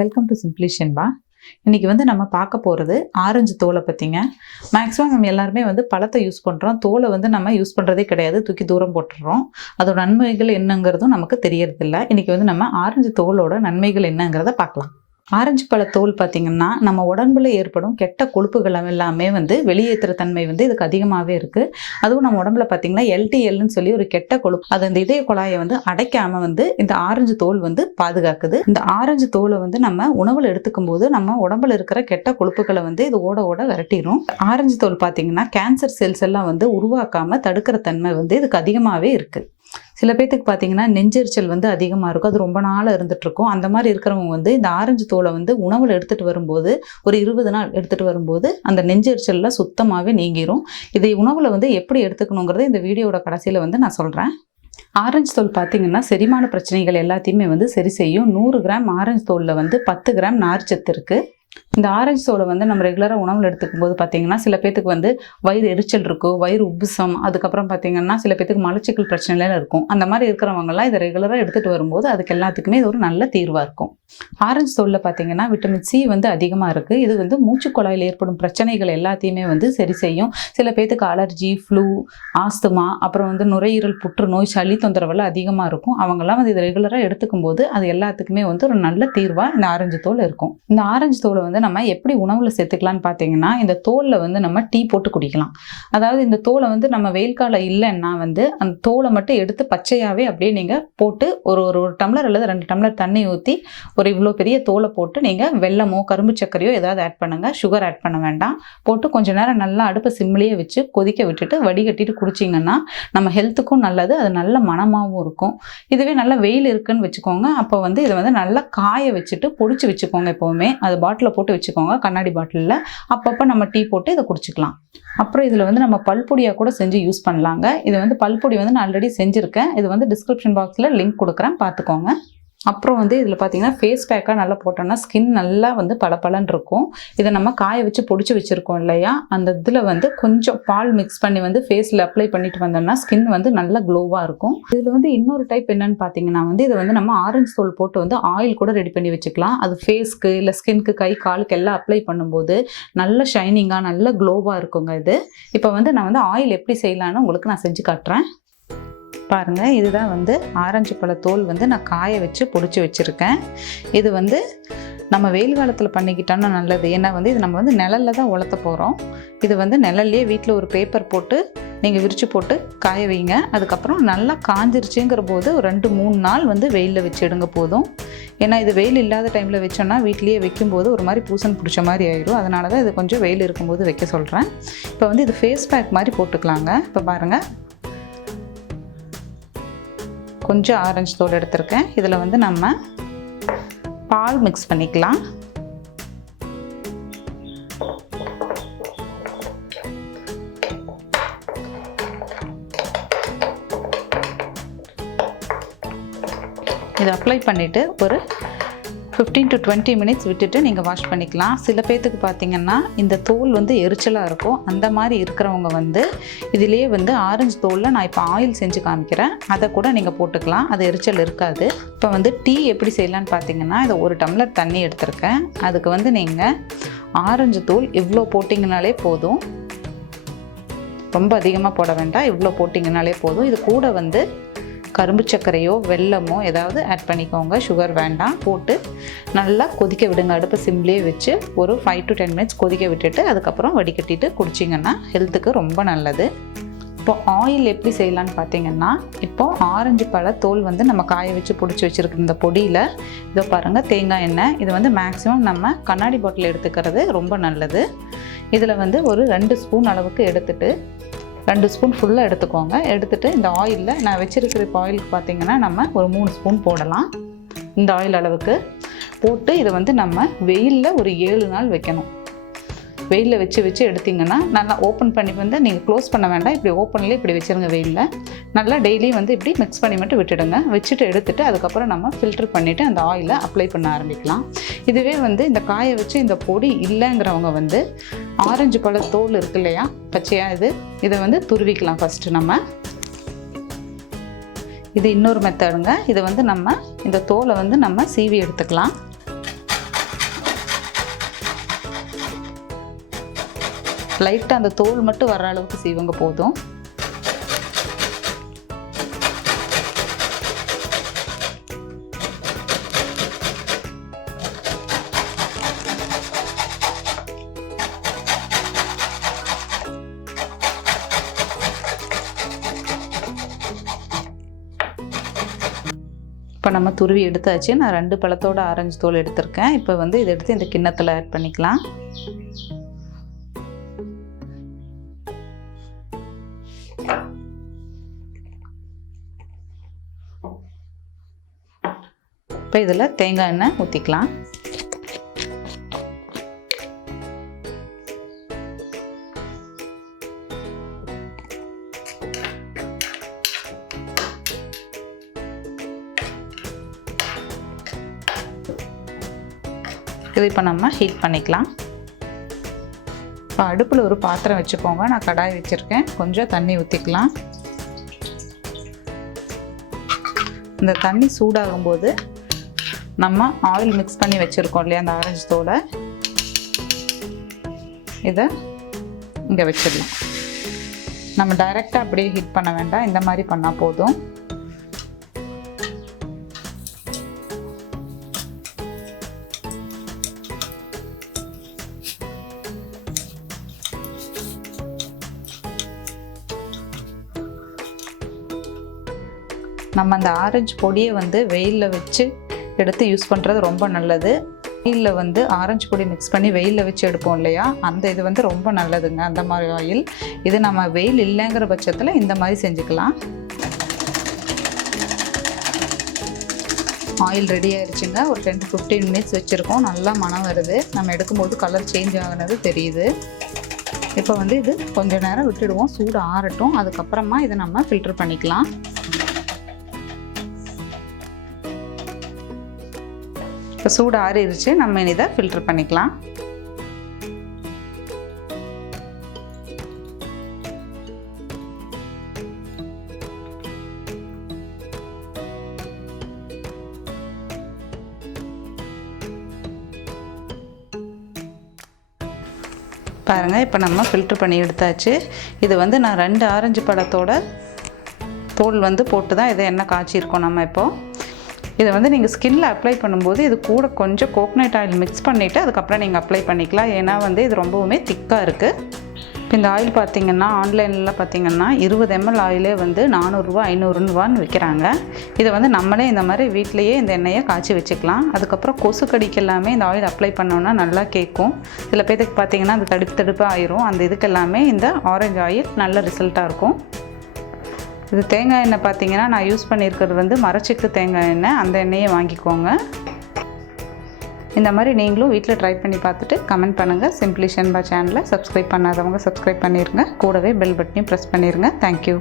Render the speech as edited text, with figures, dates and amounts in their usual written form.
Welcome to simply Shenba. இன்றைக்கி நம்ம பார்க்க போகிறது ஆரஞ்சு தோலை பற்றிங்க. மேக்ஸிமம் நம்ம எல்லாருமே பழத்தை யூஸ் பண்ணுறோம், தோலை நம்ம யூஸ் பண்ணுறதே கிடையாது, தூக்கி தூரம் போட்டுடுறோம். அதோட நன்மைகள் என்னங்கிறதும் நமக்கு தெரியறதில்ல. இன்றைக்கி நம்ம ஆரஞ்சு தோலோட நன்மைகள் என்னங்கிறத பார்க்கலாம். ஆரஞ்சு பழ தோல் பார்த்திங்கன்னா நம்ம உடம்புல ஏற்படும் கெட்ட கொழுப்புகள் எல்லாமே வெளியேற்றுற தன்மை இதுக்கு அதிகமாகவே இருக்குது. அதுவும் நம்ம உடம்புல பார்த்திங்கன்னா LDLன்னு சொல்லி ஒரு கெட்ட கொழுப்பு, அது அந்த இதய குழாயை அடைக்காமல் இந்த ஆரஞ்சு தோல் பாதுகாக்குது. இந்த ஆரஞ்சு தோலை நம்ம உணவில் எடுத்துக்கும் போது நம்ம உடம்புல இருக்கிற கெட்ட கொழுப்புகளை இது ஓட ஓட விரட்டிடும். ஆரஞ்சு தோல் பார்த்திங்கன்னா கேன்சர் செல்ஸ் எல்லாம் உருவாக்காமல் தடுக்கிற தன்மை இதுக்கு அதிகமாகவே இருக்குது. சில பேர்த்துக்கு பார்த்தீங்கன்னா நெஞ்செரிச்சல் அதிகமாக இருக்கும், அது ரொம்ப நாளாக இருந்துகிட்ருக்கும். அந்த மாதிரி இருக்கிறவங்க இந்த ஆரஞ்சு தோலை உணவில் எடுத்துகிட்டு வரும்போது ஒரு 20 நாள் எடுத்துகிட்டு வரும்போது அந்த நெஞ்செரிச்சல்லாம் சுத்தமாகவே நீங்கிரும். இதை உணவில் எப்படி எடுத்துக்கணுங்கிறத இந்த வீடியோட கடைசியில் நான் சொல்கிறேன். ஆரஞ்சு தோல் பார்த்திங்கன்னா செரிமான பிரச்சனைகள் எல்லாத்தையுமே சரி செய்யும். 100 கிராம் ஆரஞ்சு தோலில் 10 கிராம் நார்ச்சத்து இருக்குது. இந்த ஆரஞ்சு தோலை நம்ம ரெகுலராக உணவில் எடுத்துக்கும் போது பார்த்திங்கன்னா சில பேத்துக்கு வயிறு எரிச்சல் இருக்கும், வயிறு உப்புசம், அதுக்கப்புறம் பார்த்திங்கன்னா சில பேத்துக்கு மலச்சிக்கல் பிரச்சனைலாம் இருக்கும். அந்த மாதிரி இருக்கிறவங்கலாம் இதை ரெகுலராக எடுத்துகிட்டு வரும்போது அதுக்கு எல்லாத்துக்குமே இது ஒரு நல்ல தீர்வாக இருக்கும். ஆரஞ்சு தோலில் பார்த்திங்கன்னா விட்டமின் C அதிகமாக இருக்குது. இது மூச்சுக்குழாயில் ஏற்படும் பிரச்சனைகள் எல்லாத்தையுமே சரி செய்யும். சில பேத்துக்கு அலர்ஜி, ஃப்ளூ, ஆஸ்துமா, அப்புறம் நுரையீரல் புற்றுநோய், சளி தொந்தரவெல்லாம் அதிகமாக இருக்கும். அவங்கெல்லாம் இதை ரெகுலராக எடுத்துக்கும் போது அது எல்லாத்துக்குமே ஒரு நல்ல தீர்வாக இந்த ஆரஞ்சு தோல் இருக்கும். இந்த ஆரஞ்சு தோலை நம்ம எப்படி உணவில் சேர்த்துக்கலான்னு பார்த்தீங்கன்னா, இந்த தோலில் நம்ம டீ போட்டு குடிக்கலாம். அதாவது இந்த தோலை நம்ம வெயில் காலம் இல்லைன்னா அந்த தோலை மட்டும் எடுத்து பச்சையாகவே அப்படியே நீங்கள் போட்டு ஒரு டம்ளர் அல்லது 2 டம்ளர் தண்ணி ஊற்றி ஒரு இவ்வளோ பெரிய தோலை போட்டு நீங்கள் வெல்லமோ கரும்பு சர்க்கரையோ ஏதாவது ஆட் பண்ணுங்கள், சுகர் ஆட் பண்ண வேண்டாம். போட்டு கொஞ்சம் நேரம் நல்லா அடுப்பை சிம்லேயே வச்சு கொதிக்க விட்டுட்டு வடிகட்டிட்டு குடிச்சிங்கன்னா நம்ம ஹெல்த்துக்கும் நல்லது, அது நல்ல மணமாகவும் இருக்கும். இதுவே நல்லா வெயில் இருக்குன்னு வச்சுக்கோங்க, அப்போ இதை நல்லா காய வச்சுட்டு பொடிச்சு வச்சுக்கோங்க. எப்போவுமே அது பாட்டிலில் போட்டு வச்சுக்கோங்க, கண்ணாடி பாட்டிலில். அப்பப்போ நம்ம டீ போட்டு இதை குடிச்சிக்கலாம். அப்புறம் இதில் நம்ம பல்பொடியாக கூட செஞ்சு யூஸ் பண்ணலாங்க. இது பல்பொடி நான் ஆல்ரெடி செஞ்சுருக்கேன். இது டிஸ்கிரிப்ஷன் பாக்ஸில் லிங்க் கொடுக்குறேன், பார்த்துக்கோங்க. அப்புறம் இதில் பார்த்தீங்கன்னா ஃபேஸ் பேக்காக நல்லா போட்டோம்னா ஸ்கின் நல்லா பளபளன்னு இருக்கும். இதை நம்ம காய வச்சு பொடிச்சு வச்சுருக்கோம் இல்லையா, அந்த இதில் கொஞ்சம் பால் மிக்ஸ் பண்ணி ஃபேஸில் அப்ளை பண்ணிட்டு வந்தோம்னா ஸ்கின் நல்லா க்ளோவாக இருக்கும். இதில் இன்னொரு டைப் என்னன்னு பார்த்தீங்கன்னா இதை நம்ம ஆரஞ்சு தோல் போட்டு ஆயில் கூட ரெடி பண்ணி வச்சுக்கலாம். அது ஃபேஸ்க்கு இல்லை ஸ்கின்க்கு, கை காலுக்கு எல்லாம் அப்ளை பண்ணும்போது நல்ல ஷைனிங்காக நல்ல க்ளோவாக இருக்குங்க இது. இப்போ நான் ஆயில் எப்படி செய்யலான்னு உங்களுக்கு நான் செஞ்சு காட்டுறேன். பாருங்கள், இதுதான் ஆரஞ்சு பழ தோல் நான் காய வச்சு பொடிச்சு வச்சுருக்கேன். இது நம்ம வெயில் காலத்தில் பண்ணிக்கிட்டோம்னா நல்லது. ஏன்னா இது நம்ம நிழலில் தான் உலர்த்த போகிறோம். இது நிழல்லையே வீட்டில் ஒரு பேப்பர் போட்டு நீங்கள் விரித்து போட்டு காய வைங்க. அதுக்கப்புறம் நல்லா காஞ்சிருச்சுங்கிற போது ஒரு 2-3 நாள் வெயிலில் வச்சுடுங்க போதும். ஏன்னா இது வெயில் இல்லாத டைமில் வச்சோன்னா வீட்லேயே வைக்கும்போது ஒரு மாதிரி பூசன் பிடிச்ச மாதிரி ஆயிடும். அதனால தான் இது கொஞ்சம் வெயில் இருக்கும்போது வைக்க சொல்கிறேன். இப்போ இது ஃபேஸ் பேக் மாதிரி போட்டுக்கலாங்க. இப்போ பாருங்கள், கொஞ்சம் ஆரஞ்சு தோல் எடுத்திருக்கேன். இதில் நம்ம பால் மிக்ஸ் பண்ணிக்கலாம். இதை அப்ளை பண்ணிவிட்டு ஒரு 15 to 20 மினிட்ஸ் விட்டுட்டு நீங்கள் வாஷ் பண்ணிக்கலாம். சில பேர்த்துக்கு பார்த்தீங்கன்னா இந்த தோல் எரிச்சலாக இருக்கும். அந்த மாதிரி இருக்கிறவங்க இதிலே ஆரஞ்சு தோலில் நான் இப்போ ஆயில் செஞ்சு காமிக்கிறேன், அதை கூட நீங்கள் போட்டுக்கலாம், அது எரிச்சல் இருக்காது. இப்போ டீ எப்படி செய்யலான்னு பார்த்தீங்கன்னா, இதை 1 டம்ளர் தண்ணி எடுத்திருக்கேன். அதுக்கு நீங்கள் ஆரஞ்சு தோல் இவ்வளோ போட்டிங்கனாலே போதும், ரொம்ப அதிகமாக போட வேண்டாம், இவ்வளோ போட்டிங்கனாலே போதும். இது கூட கரும்பு சர்க்கரையோ வெல்லமோ ஏதாவது ஆட் பண்ணிக்கோங்க, சுகர் வேண்டாம். போட்டு நல்லா கொதிக்க விடுங்க, அடுப்பு சிம்லேயே வச்சு ஒரு 5 to 10 மினிட்ஸ் கொதிக்க விட்டுட்டு அதுக்கப்புறம் வடிகட்டிட்டு குடிச்சிங்கன்னா ஹெல்த்துக்கு ரொம்ப நல்லது. இப்போ ஆயில் எப்படி செய்யலான்னு பார்த்தீங்கன்னா, இப்போது ஆரஞ்சு பழ தோல் நம்ம காய வச்சு பிடிச்சி வச்சுருக்க இந்த பொடியில் இதோ பாருங்கள், தேங்காய் எண்ணெய். இது மேக்ஸிமம் நம்ம கண்ணாடி பாட்டில் எடுத்துக்கிறது ரொம்ப நல்லது. இதில் ஒரு 2 ஸ்பூன் அளவுக்கு எடுத்துகிட்டு 2 ஸ்பூன் ஃபுல்லாக எடுத்துக்கோங்க. எடுத்துகிட்டு இந்த ஆயிலில் நான் வச்சுருக்கிற இப்போ ஆயிலுக்கு பார்த்திங்கன்னா நம்ம ஒரு 3 ஸ்பூன் போடலாம். இந்த ஆயில் அளவுக்கு போட்டு இதை நம்ம வெயிலில் ஒரு 7 நாள் வைக்கணும். வெயிலில் வச்சு எடுத்திங்கன்னா நல்லா ஓப்பன் பண்ணி நீங்கள் க்ளோஸ் பண்ண வேண்டாம், இப்படி ஓப்பன்லேயே இப்படி வச்சுருங்க. வெயிலில் நல்லா டெய்லியும் இப்படி மிக்ஸ் பண்ணி மட்டும் விட்டுடுங்க. வச்சுட்டு எடுத்துகிட்டு அதுக்கப்புறம் நம்ம ஃபில்டர் பண்ணிவிட்டு அந்த ஆயிலை அப்ளை பண்ண ஆரம்பிக்கலாம். இதுவே இந்த காய வச்சு இந்த பொடி இல்லைங்கிறவங்க ஆரஞ்சு பழ தோல் இருக்கு இல்லையா, பச்சையாக, இதை துருவிக்கலாம் ஃபஸ்ட்டு நம்ம. இது இன்னொரு மெத்தடுங்க. இதை நம்ம இந்த தோலை நம்ம சீவி எடுத்துக்கலாம். லைட்டாக அந்த தோல் மட்டும் வர அளவுக்கு சீவுங்க போதும். இப்போ நம்ம துருவி எடுத்தாச்சு. நான் 2 பழத்தோட ஆரஞ்சு தோல் எடுத்திருக்கேன். இப்போ வந்து இதை எடுத்து இந்த கிண்ணத்தில் ஆட் பண்ணிக்கலாம். இப்போ இதில் தேங்காய் எண்ணெய் ஊற்றிக்கலாம். இது இப்போ நம்ம ஹீட் பண்ணிக்கலாம். இப்போ அடுப்பில் ஒரு பாத்திரம் வச்சுக்கோங்க. நான் கடாய் வச்சுருக்கேன். கொஞ்சம் தண்ணி ஊற்றிக்கலாம். இந்த தண்ணி சூடாகும்போது நம்ம ஆயில் மிக்ஸ் பண்ணி வச்சுருக்கோம் இல்லையா, அந்த ஆரஞ்சு தோலை இதை இங்கே வச்சிடலாம். நம்ம டைரெக்டாக அப்படியே ஹீட் பண்ண வேண்டாம், இந்த மாதிரி பண்ணால் போதும். நம்ம அந்த ஆரஞ்சு பொடியை வந்து வெயிலில் வச்சு எடுத்து யூஸ் பண்ணுறது ரொம்ப நல்லது. வெயிலில் வந்து ஆரஞ்சு பொடி மிக்ஸ் பண்ணி வெயிலில் வச்சு எடுப்போம் இல்லையா, அந்த இது வந்து ரொம்ப நல்லதுங்க. அந்த மாதிரி ஆயில் இது நம்ம வெயில் இல்லைங்கிற பட்சத்தில் இந்த மாதிரி செஞ்சுக்கலாம். ஆயில் ரெடி ஆயிடுச்சுங்க. ஒரு 10 to 15 minutes வச்சுருக்கோம். நல்லா மணம் வருது. நம்ம எடுக்கும்போது கலர் சேஞ்ச் ஆகுனது தெரியுது. இப்போ வந்து இது கொஞ்சம் நேரம் விட்டுடுவோம், சூடு ஆறட்டும். அதுக்கப்புறமா இதை நம்ம ஃபில்டர் பண்ணிக்கலாம். இப்போ சூடு ஆறிடுச்சு. நம்ம இதை ஃபில்டர் பண்ணிக்கலாம். பாருங்கள், இப்போ நம்ம ஃபில்டர் பண்ணி எடுத்தாச்சு. இது வந்து நான் 2 ஆரஞ்சு பழத்தோட தோல் வந்து போட்டு தான் இதை எண்ணெய் காய்ச்சிருக்கோம். நம்ம இப்போது இதை வந்து நீங்கள் ஸ்கின்னில் அப்ளை பண்ணும்போது இது கூட கொஞ்சம் கோகனட் ஆயில் மிக்ஸ் பண்ணிவிட்டு அதுக்கப்புறம் நீங்கள் அப்ளை பண்ணிக்கலாம். ஏன்னா வந்து இது ரொம்பவுமே திக்காக இருக்குது. இப்போ இந்த ஆயில் பார்த்திங்கன்னா ஆன்லைனில் பார்த்திங்கன்னா 20 ml ஆயிலே வந்து 400 ரூபா 500 ரூபான்னு விற்கிறாங்க. இதை வந்து நம்மளே இந்த மாதிரி வீட்டிலையே இந்த எண்ணெயை காய்ச்சி வச்சுக்கலாம். அதுக்கப்புறம் கொசு கடிக்கெல்லாமே இந்த ஆயில் அப்ளை பண்ணோன்னா நல்லா கேட்கும். சில பேருக்கு பார்த்திங்கன்னா அது தடுப்பாக ஆயிரும். அந்த இதுக்கெல்லாமே இந்த ஆரஞ்சு ஆயில் நல்ல ரிசல்ட்டாக இருக்கும். இது தேங்காய் எண்ணெய் பார்த்திங்கன்னா நான் யூஸ் பண்ணியிருக்கிறது வந்து மரச்செக்கு தேங்காய் எண்ணெய். அந்த எண்ணெயை வாங்கிக்கோங்க. இந்த மாதிரி நீங்களும் வீட்டில் ட்ரை பண்ணி பார்த்துட்டு கமெண்ட் பண்ணுங்கள். சிம்பிளி ஷென்பா சேனலை சப்ஸ்கிரைப் பண்ணாதவங்க சப்ஸ்கிரைப் பண்ணிடுங்க. கூடவே பெல் பட்டனையும் ப்ரெஸ் பண்ணிடுங்க. தேங்க்யூ.